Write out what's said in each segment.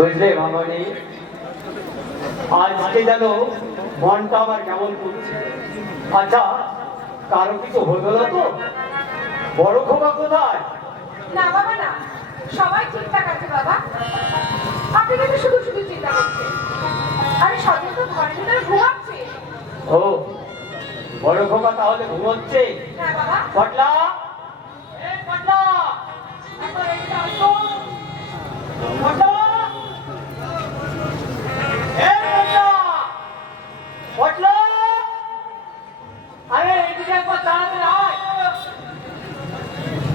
বুঝলে আজকে যেন মনটা আমার কেমন করছে। আচ্ছা কারও কিছু হলো না তো? বড় খোকা কোথায়? না বাবা না। সবাই ঠিকঠাক আছে বাবা। আপনি কিন্তু শুধু শুধু চিন্তা করছেন। আরে তো ঘরের ভিতরে ঘুমাচ্ছে। ও বড় তাহলে ঘুমোচ্ছে? হ্যাঁ বাবা। পটলা? এ পটলা। পটলা!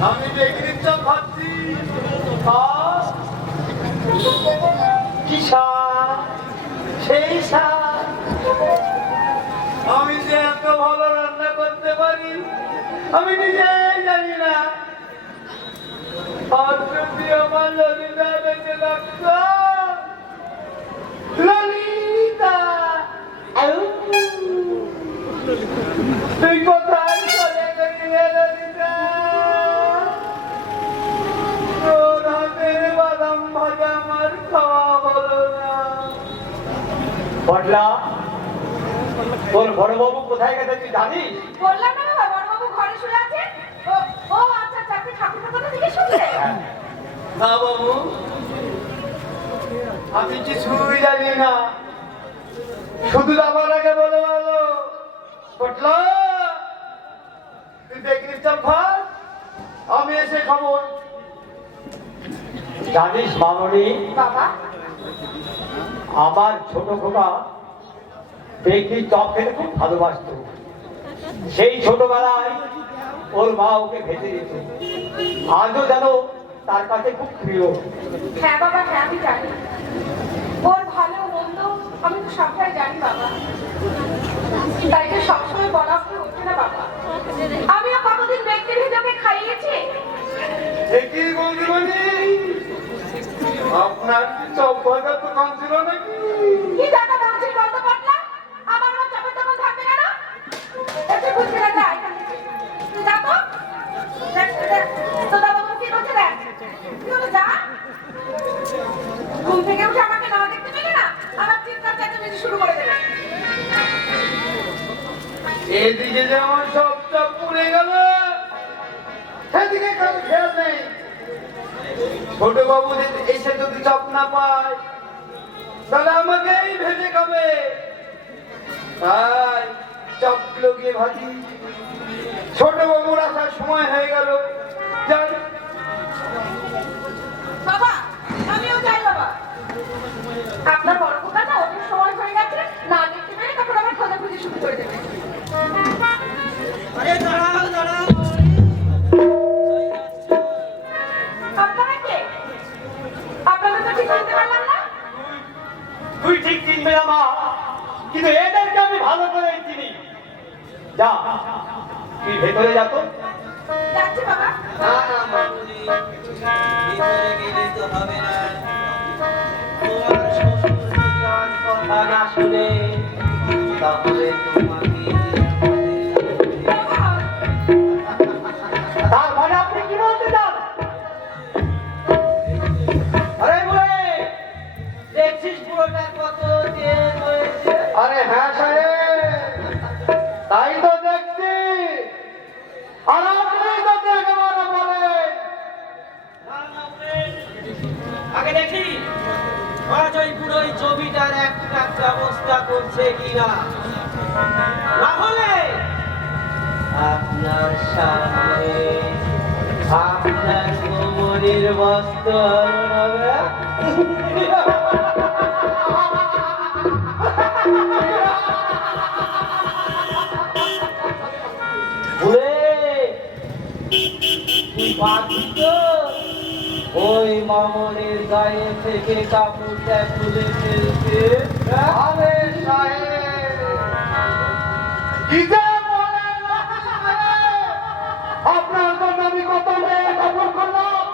আমি বেগরির চপ ভাবছি! কি সেই! আমি যে এত ভালো রান্না করতে পারি, আমি নিজেই জানি না। আর যদি আমার ললিতা বেঁচে থাকতো ললিতা। তুই কোথায় চলে গেলি পটলা তোর বড়বাবু কোথায় গেছে তুই জানিস? বললাম না বাবা বড়বাবু ঘরে শুয়ে আছে। ও ও আচ্ছা আচ্ছা আপনি ঠাকুরের কথা থেকে শুনলেন? না বাবু আমি কিছুই জানি না। শুধু যাবার আগে বলে বলো পটলা তুই চাপ ভাত আমি এসে খবর জানিস মামনি বাবা? আমার ছোট খোকা চপ খেতে খুব ভালোবাসত। সেই ছোটবেলায় ওর মা ওকে ভেজে দিত। আজও যেন তার কাছে খুব প্রিয়। হ্যাঁ বাবা হ্যাঁ আমি জানি। ওর ভালো মন্দ আমি তো সবটাই জানি বাবা। তাই তো সবসময় বলা ওঠে না বাবা। আমিও কতদিন ব্যক্তি ভিতরে খাইয়েছি? আপনার কি চপ ভাজা দোকান ছিল নাকি? কি দাদা বলছিস বলতে পারলাম আমার আমার চাপের দোকান থাকবে কেন? এসে বুঝতে না যায় তুই যা তো। দেখ, দেখ, তো দাদা বাবু কি বলছে দেখ। তুই বলে যা। ঘুম থেকে উঠে আমাকে না দেখতে পেলে না আমার চিৎকার চেঁচামেচি শুরু করে দেবে। এদিকে যে আমার সব চপ পুড়ে গেল সেদিকে কারও খেয়াল নেই। ছোট বাবু যদি এসে যদি চপ না পায় তাহলে আমাকেই ভেজে খাবে। তাই চপ গিয়ে ভাজি। ছোট বাবুর আসার সময় হয়ে গেল। যান। বাবা আমিও যাই বাবা। আপনার বড় খোকা না ওদের সময় হয়ে গেছে। না দেখতে পেলে তখন আমার খোঁজাখুঁজি শুরু করে দেবে। আপনারা তুই ঠিক চিনবে না মা। কিন্তু এদেরকে আমি ভালো করে চিনি। যা তুই ভেতরে যা তো। যাচ্ছি বাবা। ভিতরে গেলে তো হবে না তোমার শ্বশুর কথা না শুনে তাহলে তোমাকে ওই জমিটার একটা ব্যবস্থা করছে কিনা? না আপনার সামনে আপনার কোমরের বস্ত্র হবে বুড়ে তুই পারবি তো? ওই মামনের গায়ে থেকে কাপড়টা খুলে ফেলতে আরে সাহেব! কি যে বলেন না আপনার জন্য আমি কত মেয়ে কবর করলাম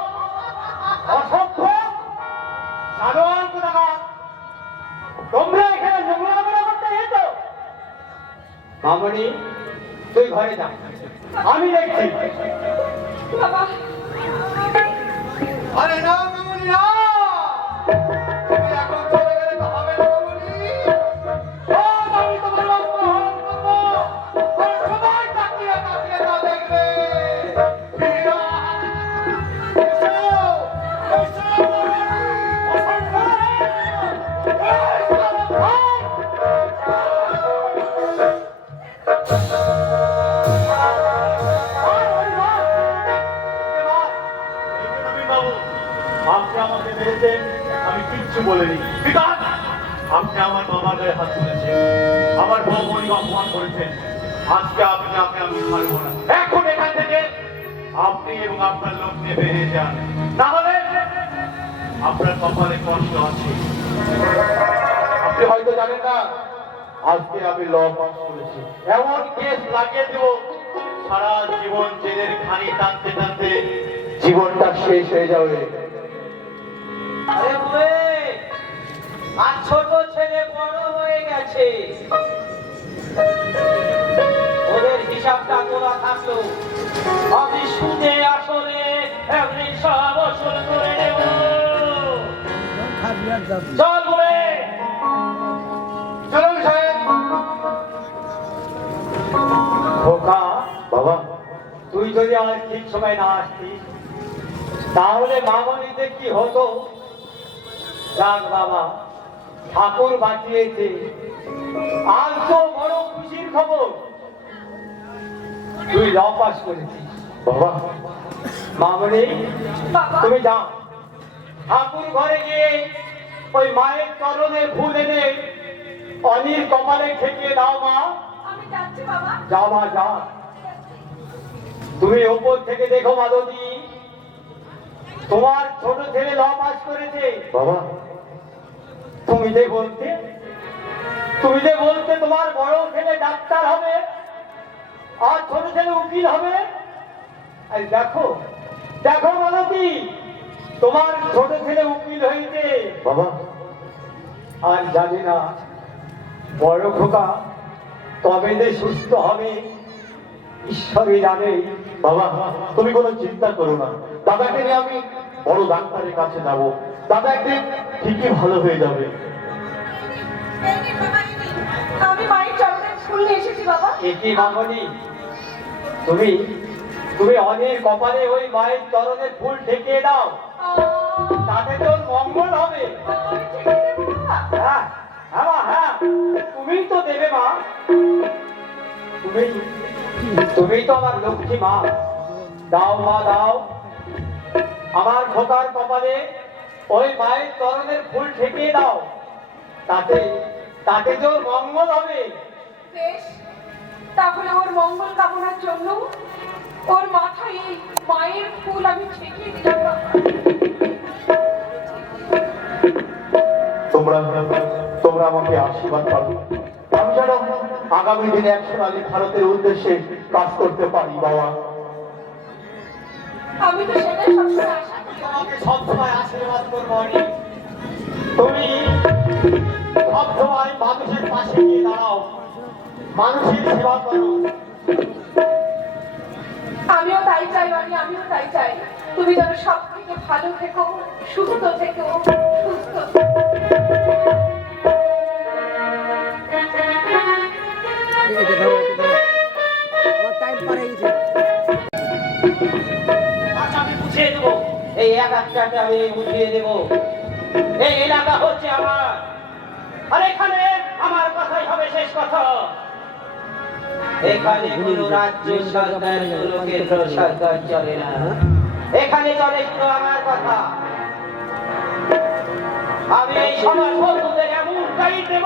অসভ্য সাধারণ কোথাকার? তোমরা এখানে নোংরা নোংরা করতে এসো মামনি তুই ঘরে যা। আমি দেখছি। আরে না তাহলে আপনার কপালে কষ্ট আছে। আপনি হয়তো জানেন না, আজকে আমি ল পাস করেছি। এমন কেস সারা জীবন জেলের খানি টানতে টানতে জীবনটা শেষ হয়ে যাবে। আর ছোট ছেলে বড় হয়ে গেছে। ওদের হিসাবটা তোলা থাকল। আমি সুদে আসলে চল চলুন সাহেব। খোকা বাবা তুই যদি আমার ঠিক সময় না আসতিস তাহলে মামনিতে কি হতো? যাক বাবা ঠাকুর বাঁচিয়েছে। আর তো বড় খুশির খবর। তুই ল পাস করেছিস। বাবা মামনি তুমি যাও। ঠাকুর ঘরে গিয়ে ওই মায়ের চরণে ফুল এনে অনির কপালে ঠেকিয়ে দাও মা। মা যা তুমি ওপর থেকে দেখো মালতী। তোমার ছোট ছেলে ল পাস করেছে। বাবা। তুমি যে বলতে তুমি যে বলতে তোমার বড় ছেলে ডাক্তার হবে আর ছোট ছেলে উকিল হবে। আর দেখো দেখো মালতী। তোমার ছোট ছেলে উকিল হয়েছে বাবা। আর জানি না বড় খোকা তবে যে সুস্থ হবে। ঈশ্বরই জানে বাবা তুমি কোনো চিন্তা করো না। দাদাকে নিয়ে আমি বড় ডাক্তারের কাছে যাব। দাদা একদিন ঠিকই ভালো হয়ে যাবে। এই নিন বাবা, এই নিন। আমি মায়ের চরণে ফুল এসেছি বাবা। একই মামনি? তুমি তুমি অনেক কপালে ওই মায়ের চরণের ফুল ঠেকিয়ে দাও। তাতে তোর মঙ্গল হবে। হ্যাঁ হ্যাঁ মা, তুমিই তো দেবে মা। তুমি তুমি তো আমার লক্ষ্মী মা। দাও মা দাও। আমার খোকার কপালে ওই মায়ের চরণের ফুল ঠেকিয়ে দাও। তাতে তাতে তো মঙ্গল হবে। বেশ তাহলে ওর মঙ্গল কামনার জন্য ওর মাথায় মায়ের ফুল আমি ঠেকিয়ে দিলাম তোমরা তোমরা আমাকে আশীর্বাদ করো আমি যেন আগামী দিনে একশো আলী ভারতের উদ্দেশ্যে কাজ করতে পারি বাবা। আমি তো সেটাই সবসময় আশা করি। সবসময় আশীর্বাদ করব তুমি সবসময় মানুষের পাশে গিয়ে দাঁড়াও। মানুষের সেবা করো। আমিও তাই চাই বানি আমিও তাই চাই। তুমি যেন সব থেকে ভালো থেকো সুস্থ থেকো সুস্থ থেকো। আমি এই এখানে কোনো রাজ্য সরকার কোনো কেন্দ্র সরকার চলে না এখানে চলে শুধু আমার কথা আমি এই সমাজ বন্ধুদের এমন দেব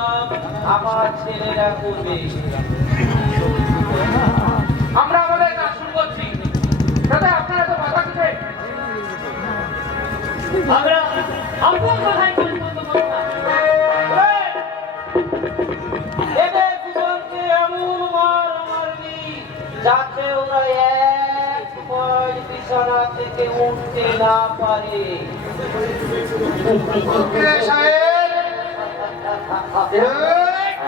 আমার ছেলেরা করবে আমরা আমাদের কাজ শুরু করছি। দাদা আপনারা তো মাথা আমরা কথাই পরিবর্তন করব না এদের দুজনকে এমন মার মারবি যাতে ওরা এক পয় বিছানা থেকে উঠতে না পারে।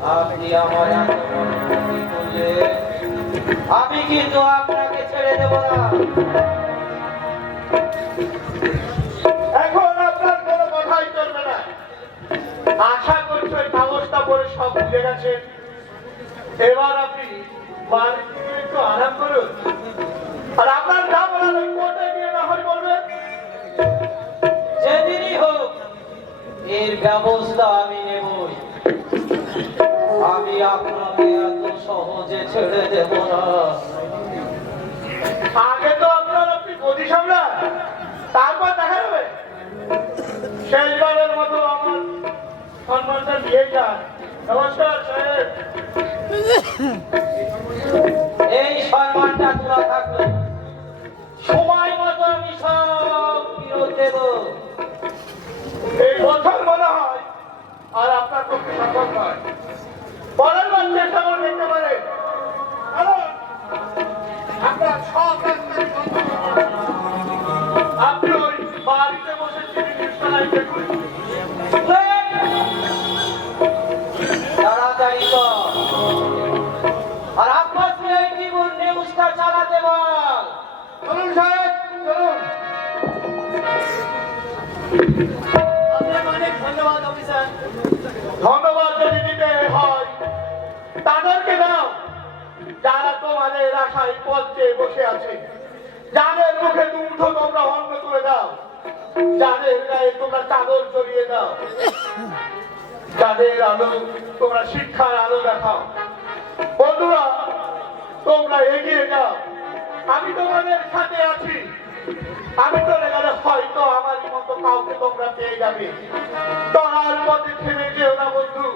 আপনি আমার আমি কিন্তু আপনাকে ছেড়ে দেব না। এখন আপনার কোনো কথাই চলবে না। আশা করছি কাগজটা পরে সব ভুলে গেছেন এবার আপনি বাড়িতে গিয়ে একটু আরাম করুন। আর আপনার যা বলার ওই যেদিনই হোক, এর ব্যবস্থা আমি নেবই। আমি আপনাকে এত সহজে ছেড়ে দেব না। আগে তো আপনার আপনি বলি সামলান তারপর দেখা যাবে। শেষবারের মতো আমার সম্মানটা দিয়ে যান। নমস্কার, সাহেব। করতে সফল সব আপনার ধন্যবাদ যদি দিতে হয়। তাদেরকে দাও যারা তোমাদের আশায় পথে বসে আছে, যাদের মুখে দুধ তোমরা অন্ন তুলে দাও, যাদের গায়ে তোমরা চাদর জড়িয়ে দাও, যাদের আলো তোমরা শিক্ষার আলো দেখাও। বন্ধুরা, তোমরা এগিয়ে যাও। আমি তোমাদের সাথে আছি। আমি চলে গেলে হয়তো আমার মতো কাউকে তোমরা পেয়ে যাবে। তলার পথে থেমে যেও না বন্ধু।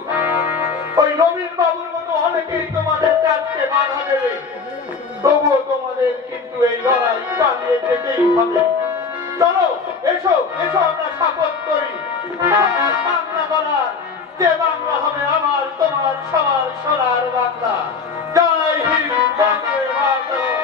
ওই নবীন বাবুর মতো অনেকেই তোমাদের কাজকে বাধা দেবে। তবুও তোমাদের কিন্তু এই লড়াই চালিয়ে যেতেই হবে। চলো, এসো এসো, আমরা শপথ করি। বাংলা বলার, যে বাংলা হবে আমার, তোমার সবার সোনার বাংলা। জয় হিন্দ, বন্দে মাতরম।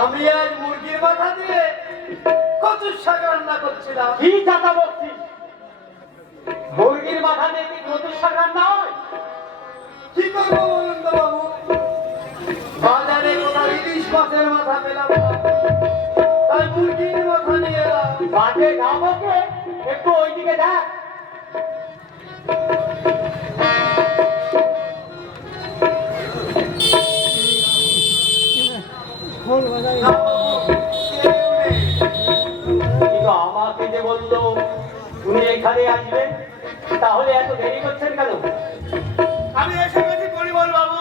আমি আজ মুরগির মাথা দিয়ে কচুর শাক রান্না করছিলাম। কি টাকা বলছিস? মুরগির মাথা দিয়ে কি নতুন শাক রান্না হয়? কি করব বলুন তো বাবু? বাজারে কোথাও ইলিশ মাছের মাথা পেলাম তাই মুরগির মাথা নিয়ে এলাম। বাজে না বকে একটু ওইদিকে দেখ। কিন্তু আমাকে যে বলল তুমি এখানে আসবেন তাহলে এত দেরি করছেন কেন? আমি এসে গেছি পরিমল বাবু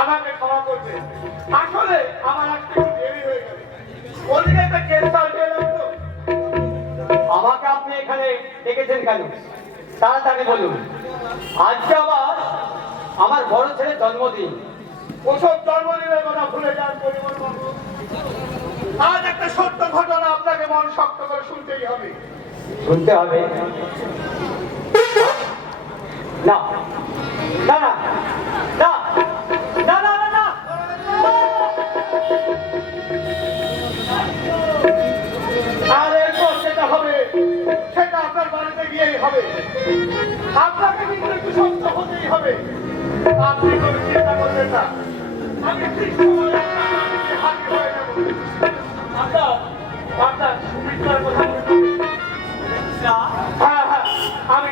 আমাকে ক্ষমা করবে। আসলে আমার আজকে একটু দেরি হয়ে গেছে ওদিকে একটা গেস্ট হাউসে আমাকে আপনি এখানে ডেকেছেন কেন? তাড়াতাড়ি বলুন। আজকে আবার আমার বড় ছেলের জন্মদিন। ওসব জন্মদিনের কথা ভুলে যান পরিমলবাবু আজ একটা সত্য ঘটনা আপনাকে মন শক্ত করে শুনতেই হবে। শুনতে হবে। না। না না। না। না আর এরপর সেটা হবে সেটা আপনার বাড়িতে গিয়েই হবে। আপনাকে কিন্তু একটু শক্ত হতেই হবে। আপনি কোনো চিন্তা করবেন না। আমি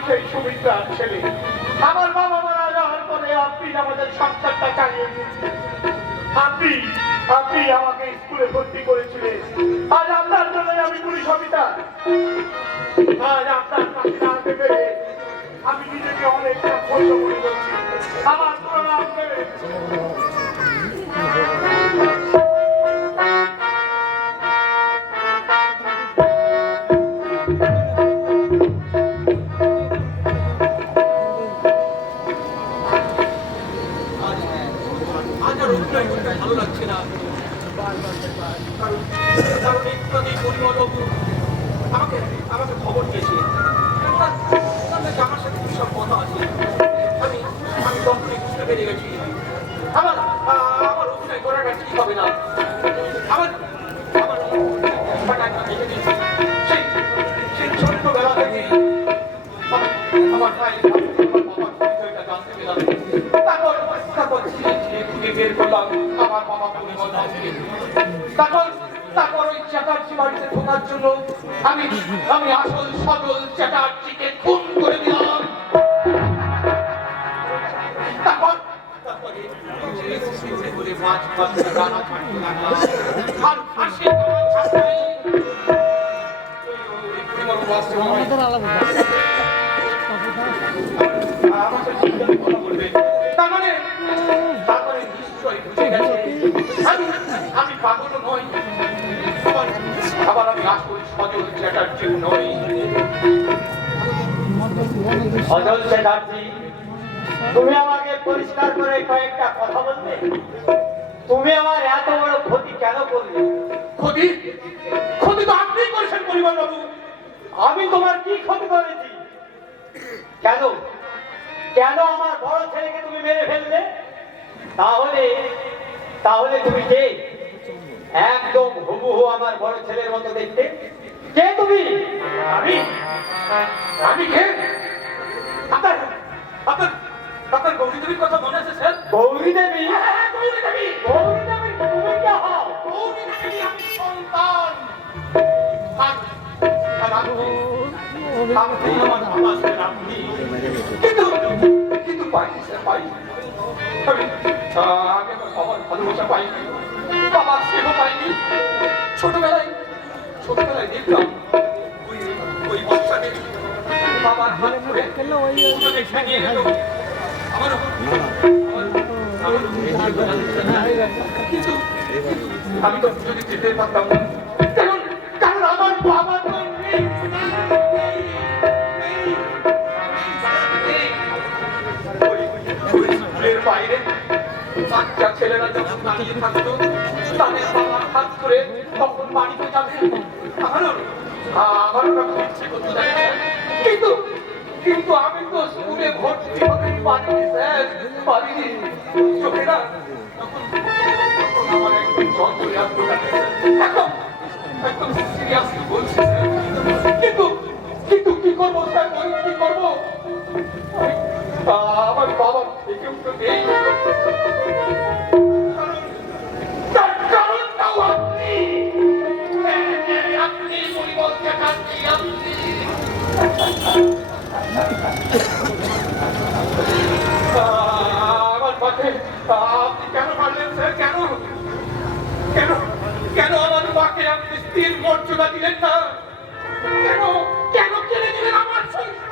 সেই সুমিত্রার ছেলে। আমার বাবা মারা যাওয়ার পরে আপনি আমাদের সংসারটা চালিয়ে আপনি আপনি আমাকে স্কুলে ভর্তি করেছিলেন। আজ আপনার জন্য আমি পুলিশ অফিসার। আজ আপনার আমি নিজেকে অনেকটা মনে করছি আমার প্রণাম আর অভিনয় করতে ভালো লাগছে না। কারণ পরিমলবাবু আমাকে আমাকে খবর দিয়েছে। আমার সাথে সব কথা আছে। আমি আমি তখনই বুঝতে পেরে গেছি, আমার আমার অভিনয় করাটা ঠিক হবে না। বের করলাম আমার বাবা দাসকে তারপর ওই চ্যাটার্জি বাড়িতে ঢোকার জন্য আমি আমি আসল সজল চ্যাটার্জিকে খুন করে দিলাম। তারপর তারপরে ধীরে আমি পাগলও নই। আবার আমি আসল সজল চ্যাটার্জিও নই। অজল চ্যাটার্জি তুমি আমাকে পরিষ্কার করে কয়েকটা কথা বলবে তুমি আমার এত বড় ক্ষতি কেন করলে? ক্ষতি? ক্ষতি তো আপনিই করেছেন পরিবার বাবু আমি তোমার কি ক্ষতি করেছি? কেন? কেন আমার বড় ছেলেকে তুমি মেরে ফেললে? তাহলে তাহলে তুমি কে? একদম হুবহু আমার বড় ছেলের মতো দেখতে। কে তুমি? আমি। আমি কে? আপনার আপনার আপনার গৌরী দেবীর কথা মনে আছে স্যার? গৌরী দেবী গৌরী দেবী গৌরী হও। গৌরী দেবী আমি সন্তান কিন্তু কিন্তু স্যার পাইনি। আমি আমার ভালোবাসা স্নেহ পাইনি। ছোটবেলায় ছোটবেলায় দেখতাম ওই ওই বাচ্চাকে বাবার হাত ধরে পুজো দেখে নিয়ে গেল। আমার কিন্তু আমি তো পুজো দিতে যেতে পারতাম না। বাচ্চা ছেলেরা যখন দাঁড়িয়ে থাকতো, তাদের বাবার হাত ধরে তখন বাড়িতে যাবে। আমারও না ইচ্ছে করতো জানেন কিন্তু কিন্তু আমি তো স্কুলে ভর্তি হতে পারিনি, স্যার, পারিনি। চোখে একদম একদম সিরিয়াসলি বলছি কিন্তু কিন্তু কি করব, স্যার? বলুন কি করব? আমার বাবা হ্যাঁ, হ্যাঁ, আমার পথে আপনি কেন পারলেন কেন কেন কেন আমার মাকে আপনি স্থির মর্যাদা দিলেন না কেন কেন কেড়ে দিলেন আমার সংসার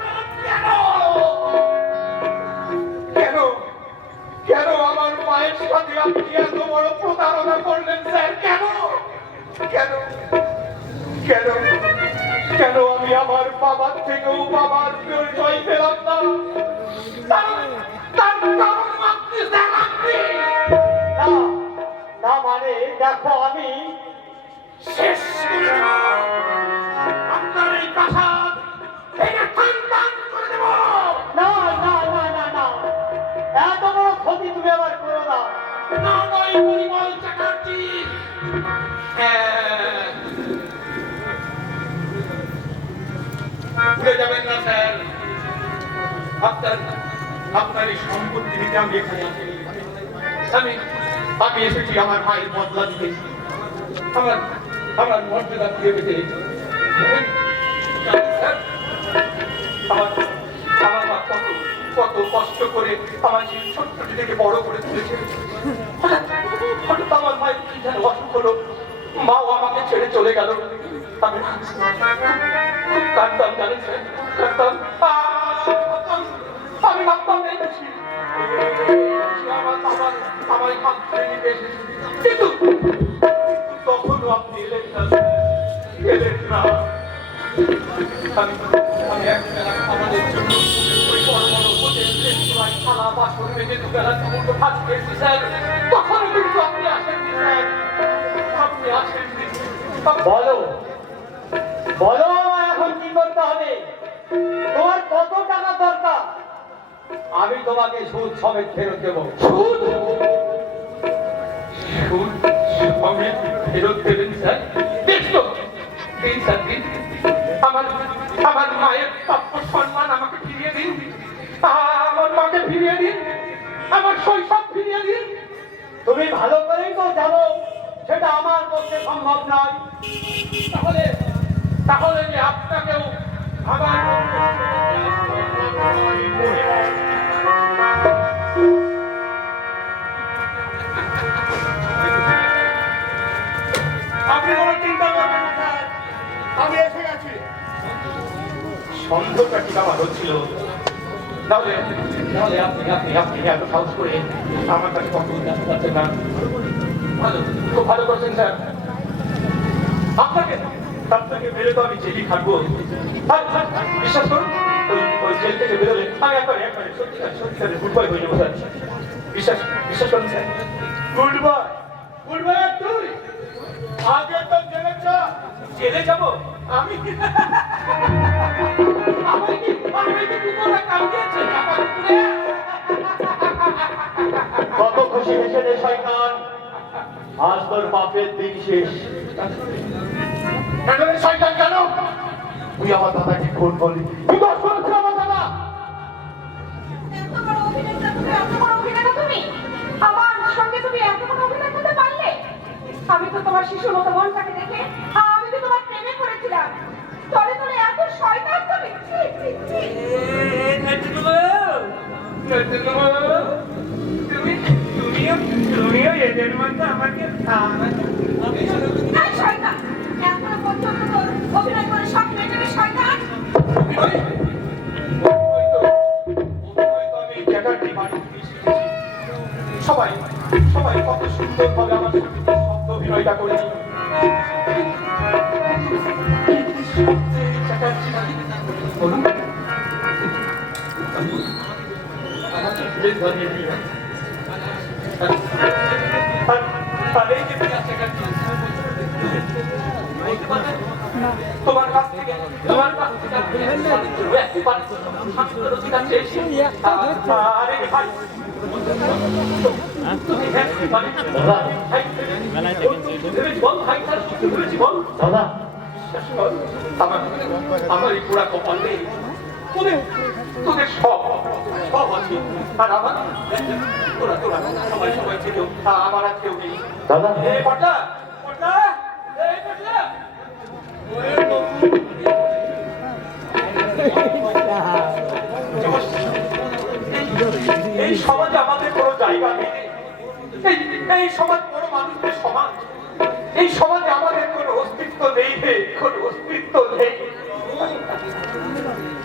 সাথে আপনি এত বড় প্রতারণা করলেন স্যার কেন কেন কেন কেন আমি আমার বাবার থেকেও বাবার পরিচয় পেলাম না তার- কারণ আপনি মানে দেখো আমি শেষ হ্যাঁ। আপনার এই নিতে আমি আমি এসেছি আমার ভাইয়ের বদলা দিতে আমার আমার মর্যাদা ফিরে আমার কষ্ট করে আমার সেই ছোট্টটি থেকে বড় করে তুলেছে। হঠাৎ আমার ভাই কি যেন অসুখ হলো, মাও আমাকে ছেড়ে চলে গেল। আমি খুব কাঁদতাম কাঁদতাম আমি ভাবতাম নিতে কিন্তু তখনও আপনি এলেন না। এলেন না। আমি আমি একবেলা খাবারের জন্য বলো। বলো এখন কি করতে হবে? তোমার কত টাকা দরকার? আমি তোমাকে সুদ সমেত ফেরত দেবো। সুদ? ফেরত দেবেন, স্যার? দিন আমার আমার মায়ের আমার শৈশব ফিরিয়ে দিন তুমি ভালো করেই তো জানো, সেটা আমার পক্ষে সম্ভব নয়। তাহলে তাহলে যে আপনাকেও চিন্তা আমি এসে গেছি। সন্দেহটা ঠিক আমার হচ্ছিল? আপনি আপনি আপনি করে আমার কাছে কত যাচ্ছেন না। খুব ভালো করছেন আপনাকে আপনাকে বেরো তো আমি জেলি খাটবো। বিশ্বাস করুন একবারে একবারে সত্যিকার, সত্যিকারের বয় বিশ্বাস বিশ্বাস করুন স্যার। গুড বাই গুড জেনেছ জেলে যাব। আমি আমি কি আমি কি কুকুররা কামড়িয়েছে কত খুশি হেসে রে শয়তান? আজ তোর পাপের দিন শেষ। এখানে শয়তান কেন? তুই আমার দাদাকে খুন করলি। তুই দোষ করেছিস আমার দাদা। এত বড় অভিনেতা তুমি, এত বড় অভিনেতা তুমি? আমার সঙ্গে তুমি এত বড় অভিনয় করতে পারলে? আমি তো তোমার শিশুর মতো মনটাকে দেখে আমি তোমার প্রেমে পড়েছিলাম। তলে তলে এত শয়তান তুমি। করে সব মেয়েটাকে শয়তান। সবাই সবাই কত সুন্দর ভাবে আমার শব্দ অভিনয়টা করেছি তোমার কাছ থেকে তোমার কাছ থেকে আমার এই পুরা কপাল নেই তোদের তোদের সব সব আছে আর আমার তোরা তোরা সবাই সবাই ছিল আমার আর কেউ নেই দাদা এ পটলা পটলা এই পটলা এই সমাজে আমাদের কোনো জায়গা নেই এই এই সমাজ বড় মানুষদের সমাজ এই সমাজে আমাদের কোনো অস্তিত্ব নেই কোনো অস্তিত্ব নেই।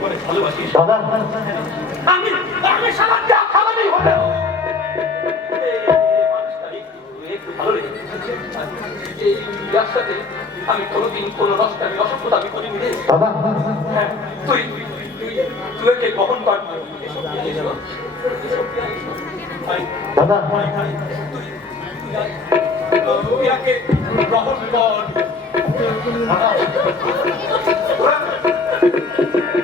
দাদা আমি আমি সারা যা খাবারই আমি কোনোদিন কোনো রাস্তা আমি অসভ্যতা আমি করিনি রে দাদা তুই তুই একে কখন পারবি দাদা তুই একে গ্রহণ কর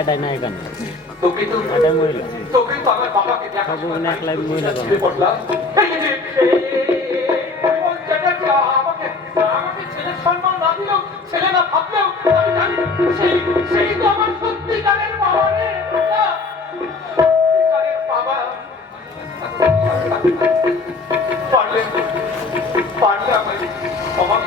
এটাই না এখানে এটাই মহিলা সর্বগুণ এক লাইফ মহিলা ছেলে তো আমার সত্যিকারের বাবা রে বাবা পারলে পারলে আমাকে ক্ষমা